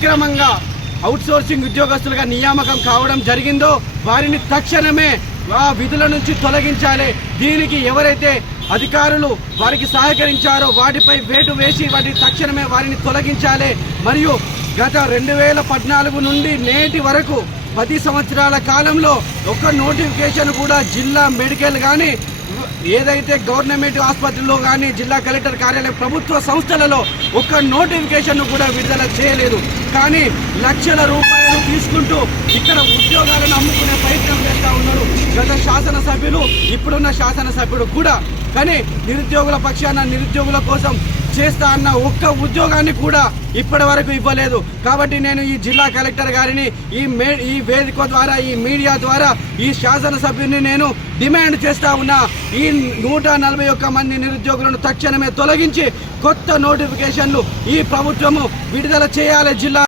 అక్రమంగా అవుట్సోర్సింగ్ ఉద్యోగస్తులుగా నియామకం కావడం జరిగిందో వారిని తక్షణమే ఆ విధుల నుంచి తొలగించాలి. దీనికి ఎవరైతే అధికారులు వారికి సహకరించారో వాటిపై వేటు వేసి వాటిని తక్షణమే వారిని తొలగించాలి. మరియు గత 2014 నుండి నేటి వరకు 10 సంవత్సరాల కాలంలో ఒక్క నోటిఫికేషన్ కూడా జిల్లా మెడికల్ కానీ ఏదైతే గవర్నమెంట్ ఆసుపత్రుల్లో కానీ జిల్లా కలెక్టర్ కార్యాలయం ప్రభుత్వ సంస్థలలో ఒక్క నోటిఫికేషన్ కూడా విడుదల చేయలేదు. కానీ లక్షల రూపాయలు తీసుకుంటూ ఇక్కడ ఉద్యోగాలను అమ్ముకునే ప్రయత్నం చేస్తూ ఉన్నారు గత శాసనసభ్యులు, ఇప్పుడున్న శాసనసభ్యుడు కూడా. కానీ నిరుద్యోగుల పక్షాన నిరుద్యోగుల కోసం చేస్తా అన్న ఒక్క ఉద్యోగాన్ని కూడా ఇప్పటి వరకు ఇవ్వలేదు. కాబట్టి నేను ఈ జిల్లా కలెక్టర్ గారిని ఈ వేదిక ద్వారా, ఈ మీడియా ద్వారా ఈ శాసనసభ్యుని నేను డిమాండ్ చేస్తా ఉన్నా, ఈ 141 మంది నిరుద్యోగులను తక్షణమే తొలగించి కొత్త నోటిఫికేషన్లు ఈ ప్రభుత్వము విడుదల చేయాలి. జిల్లా